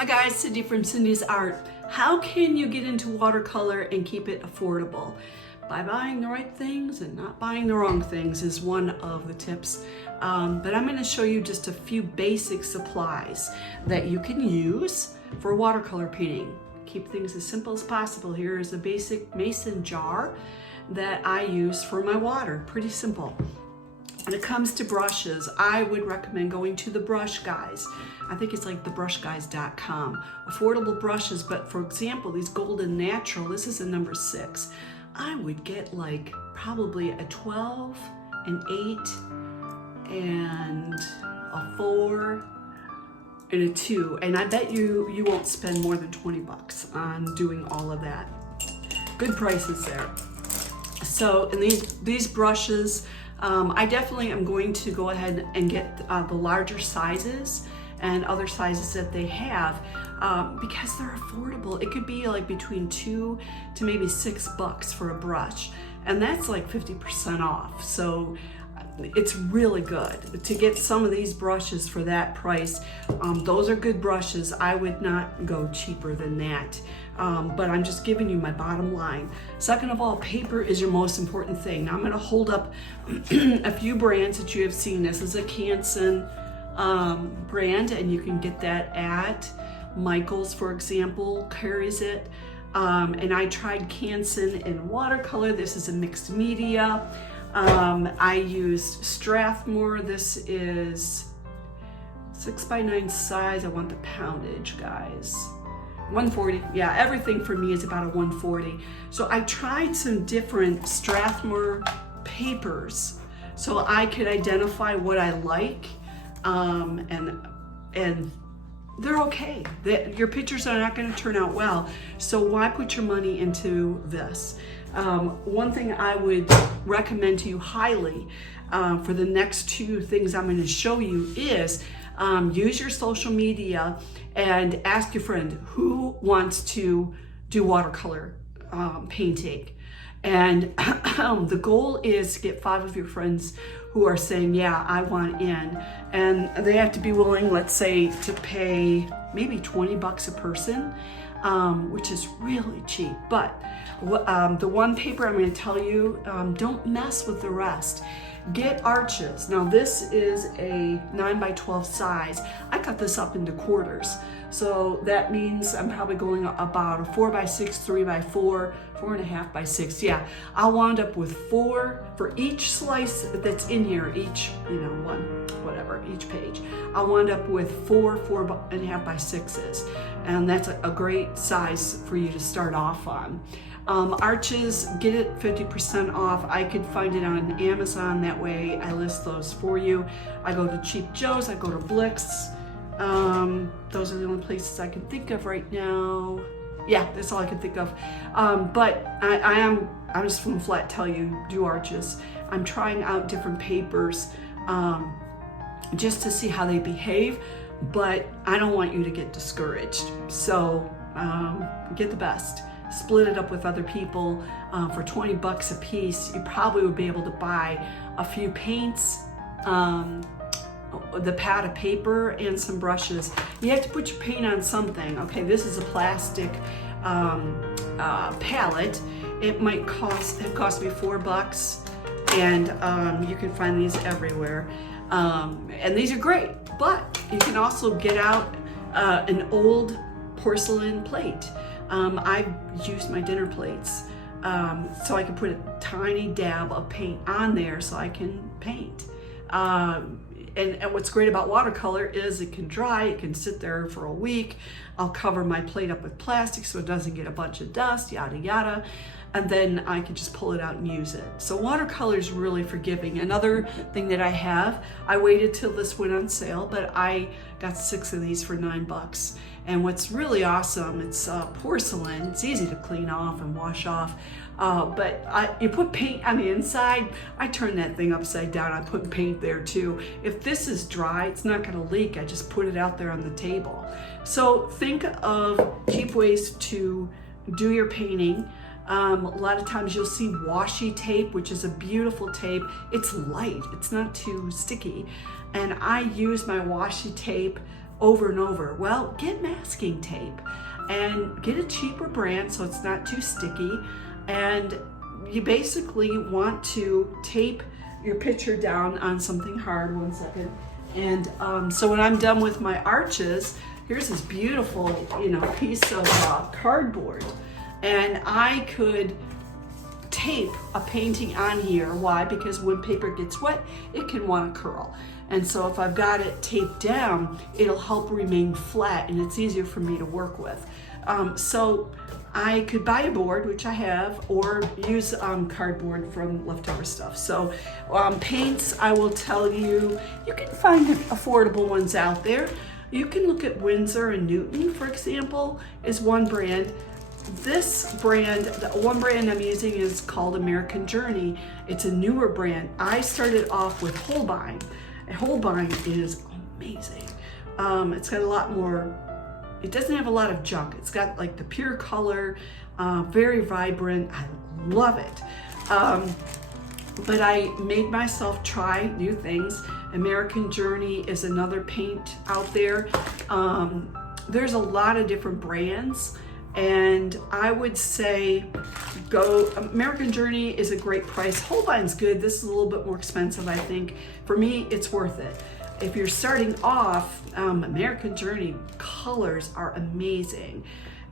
Hi guys, Cindy from Cindy's Art. How can you get into watercolor and keep it affordable? By buying the right things and not buying the wrong things is one of the tips. But I'm going to show you just a few basic supplies that you can use for watercolor painting. Keep things as simple as possible. Here is a basic mason jar that I use for my water. Pretty simple. When it comes to brushes, I would recommend going to the Brush Guys. I think it's like thebrushguys.com. Affordable brushes, but for example, these Golden Natural, this is a number 6. I would get like probably a 12, an 8, and a 4, and a 2. And I bet you won't spend more than 20 bucks on doing all of that. Good prices there. So, and these brushes, I definitely am going to go ahead and get the larger sizes and other sizes that they have because they're affordable. It could be like between $2 to maybe $6 for a brush, and that's like 50% off. So it's really good to get some of these brushes for that price. Those are good brushes. I would not go cheaper than that. But I'm just giving you my bottom line. Second of all, paper is your most important thing. Now I'm going to hold up a few brands that you have seen. This is a Canson brand, and you can get that at Michael's, for example, carries it. And I tried Canson in watercolor. This is a mixed media. I used Strathmore. This is 6x9 size. I want the poundage, guys. 140, yeah, everything for me is about a 140. So I tried some different Strathmore papers so I could identify what I like, and they're okay. Your pictures are not going to turn out well, so why put your money into this? One thing I would recommend to you highly for the next 2 things I'm going to show you is use your social media and ask your friend who wants to do watercolor painting. And the goal is to get 5 of your friends who are saying, yeah, I want in. And they have to be willing, let's say, to pay maybe 20 bucks a person, which is really cheap. But the one paper I'm going to tell you, don't mess with the rest. Get arches. Now this is a 9x12 size. I cut this up into quarters. So that means I'm probably going about a 4x6, 3x4, 4.5x6. Yeah, I wound up with 4 for each slice that's in here, each, one, whatever, each page. I wound up with 4 4.5x6s. And that's a great size for you to start off on. Arches, get it 50% off. I could find it on Amazon. That way I list those for you. I go to Cheap Joe's, I go to Blick's. Those are the only places I can think of right now. Yeah, that's all I can think of. But I'm just going to flat tell you, do arches. I'm trying out different papers just to see how they behave, but I don't want you to get discouraged. So get the best. Split it up with other people for 20 bucks a piece. You probably would be able to buy a few paints, the pad of paper, and some brushes. You have to put your paint on something. Okay, this is a plastic palette. It cost me 4 bucks, and you can find these everywhere. And these are great, but you can also get out an old porcelain plate. I've used my dinner plates so I can put a tiny dab of paint on there so I can paint. And what's great about watercolor is it can dry, it can sit there for a week. I'll cover my plate up with plastic so it doesn't get a bunch of dust, yada yada. And then I can just pull it out and use it. So watercolor is really forgiving. Another thing that I have, I waited till this went on sale, but I got 6 of these for 9 bucks. And what's really awesome, it's porcelain. It's easy to clean off and wash off. But you put paint on the inside, I turn that thing upside down. I put paint there too. If this is dry, it's not gonna leak. I just put it out there on the table. So think of cheap ways to do your painting. A lot of times you'll see washi tape, which is a beautiful tape. It's light, it's not too sticky. And I use my washi tape over and over. Well, get masking tape and get a cheaper brand so it's not too sticky. And you basically want to tape your picture down on something hard. One second. And so when I'm done with my arches, here's this beautiful, piece of cardboard. And I could tape a painting on here. Why? Because when paper gets wet, it can want to curl. And so if I've got it taped down, it'll help remain flat and it's easier for me to work with. So I could buy a board, which I have, or use cardboard from leftover stuff. So paints, I will tell you, you can find affordable ones out there. You can look at Winsor and Newton, for example, is one brand. This brand, the one brand I'm using is called American Journey. It's a newer brand. I started off with Holbein. Holbein is amazing. It's got a lot more, it doesn't have a lot of junk. It's got like the pure color, very vibrant. I love it. But I made myself try new things. American Journey is another paint out there. There's a lot of different brands, and I would say American Journey is a great price. Holbein's good. This is a little bit more expensive, I think. For me, it's worth it. If you're starting off, American Journey colors are amazing.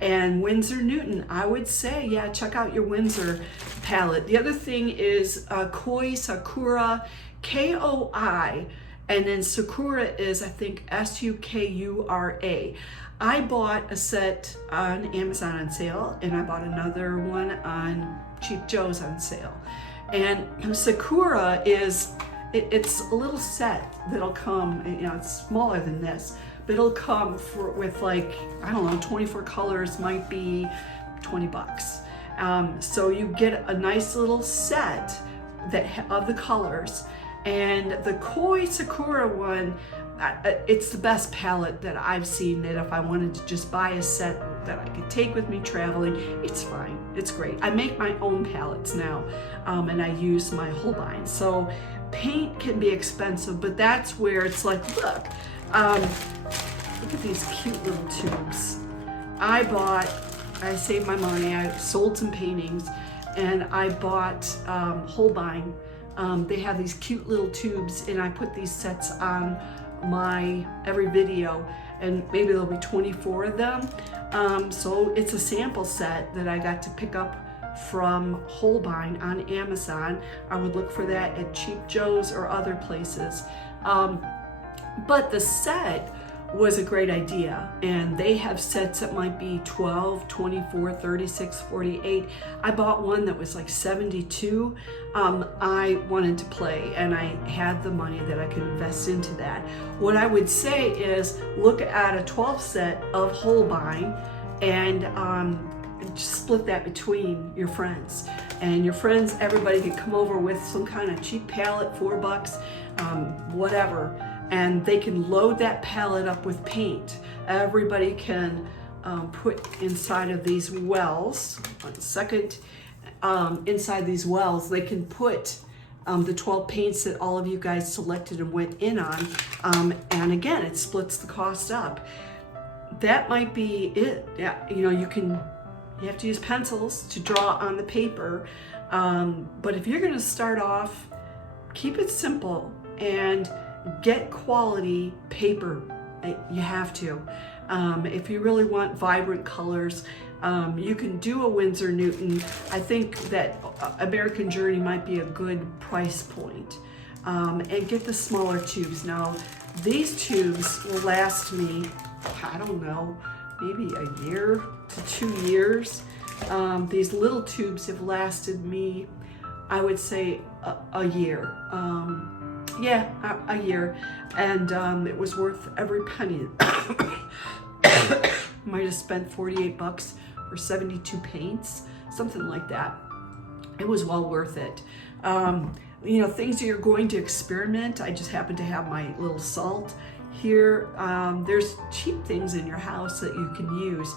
And Winsor Newton, I would say, yeah, check out your Winsor palette. The other thing is Koi, Sakura, Koi, and then Sukura is, I think, Sukura. I bought a set on Amazon on sale, and I bought another one on Cheap Joe's on sale. And Sakura is, it's a little set that'll come, it's smaller than this, but it'll come with like, I don't know, 24 colors, might be 20 bucks. So you get a nice little set of the colors. And the Koi Sakura one, it's the best palette that I've seen, that if I wanted to just buy a set that I could take with me traveling, it's fine, it's great. I make my own palettes now, and I use my Holbein. So paint can be expensive, but that's where it's like, look at these cute little tubes. I saved my money, I sold some paintings, and I bought Holbein. They have these cute little tubes, and I put these sets on my every video, and maybe there'll be 24 of them. So it's a sample set that I got to pick up from Holbein on Amazon. I would look for that at Cheap Joe's or other places. But the set was a great idea, and they have sets that might be 12, 24, 36, 48. I bought one that was like 72. I wanted to play, and I had the money that I could invest into that. What I would say is look at a 12 set of Holbein and just split that between your friends. And your friends, everybody could come over with some kind of cheap palette, $4, whatever. And they can load that palette up with paint. Everybody can put inside of these wells, one second, inside these wells, they can put the 12 paints that all of you guys selected and went in on. And again, it splits the cost up. That might be it. Yeah, you have to use pencils to draw on the paper. But if you're gonna start off, keep it simple and get quality paper. You have to. If you really want vibrant colors, you can do a Winsor Newton. I think that American Journey might be a good price point. And get the smaller tubes. Now, these tubes will last me, I don't know, maybe a year to 2 years. These little tubes have lasted me, I would say, a year. Yeah, a year, and it was worth every penny. Might have spent 48 bucks for 72 paints, something like that. It was well worth it. Things that you're going to experiment. I just happen to have my little salt here. There's cheap things in your house that you can use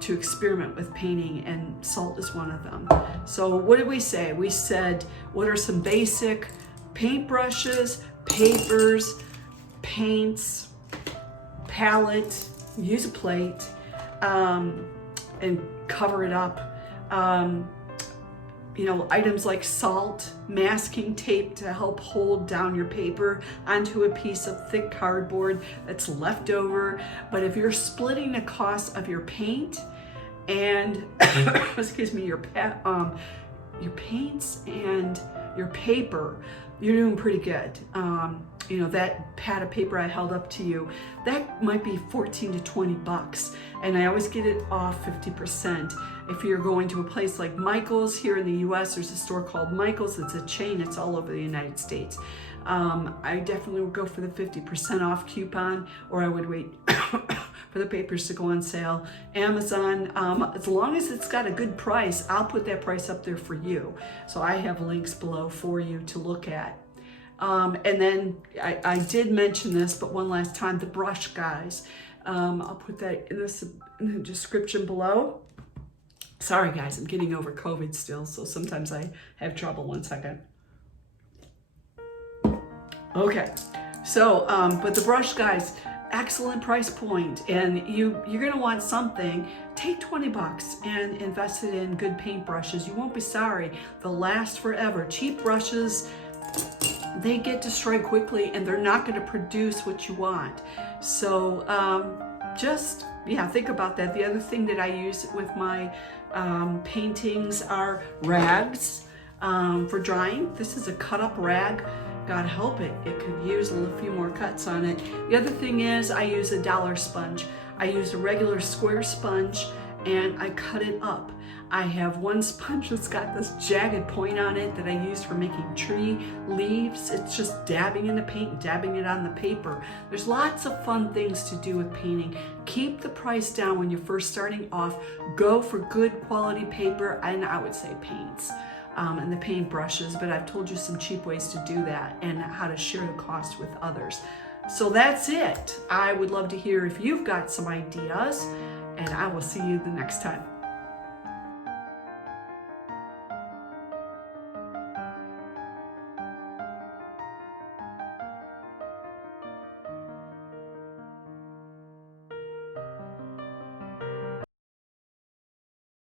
to experiment with painting, and salt is one of them. So what did we say? We said, what are some basic paintbrushes, papers, paints, palette, use a plate, and cover it up. You know, items like salt, masking tape to help hold down your paper onto a piece of thick cardboard that's left over. But if you're splitting the cost of your paint and, excuse me, your paints and your paper, you're doing pretty good. You know, that pad of paper I held up to you, that might be 14 to 20 bucks. And I always get it off 50%. If you're going to a place like Michael's here in the US, there's a store called Michael's. It's a chain, it's all over the United States. I definitely would go for the 50% off coupon, or I would wait for the papers to go on sale. Amazon, as long as it's got a good price, I'll put that price up there for you. So I have links below for you to look at. And then I did mention this, but one last time, the brush guys. I'll put that in the description below. Sorry guys, I'm getting over COVID still, so sometimes I have trouble. One second. Okay, so, but the brush guys, excellent price point, and you're gonna want something. Take 20 bucks and invest it in good paint brushes. You won't be sorry. They'll last forever. Cheap brushes, they get destroyed quickly and they're not going to produce what you want. So just, yeah, think about that. The other thing that I use with my paintings are rags for drying. This is a cut up rag. God help it, it could use a few more cuts on it. The other thing is I use a dollar sponge. I use a regular square sponge and I cut it up. I have one sponge that's got this jagged point on it that I use for making tree leaves. It's just dabbing in the paint and dabbing it on the paper. There's lots of fun things to do with painting. Keep the price down when you're first starting off. Go for good quality paper, and I would say paints. And the paint brushes, but I've told you some cheap ways to do that and how to share the cost with others. So that's it. I would love to hear if you've got some ideas, and I will see you the next time.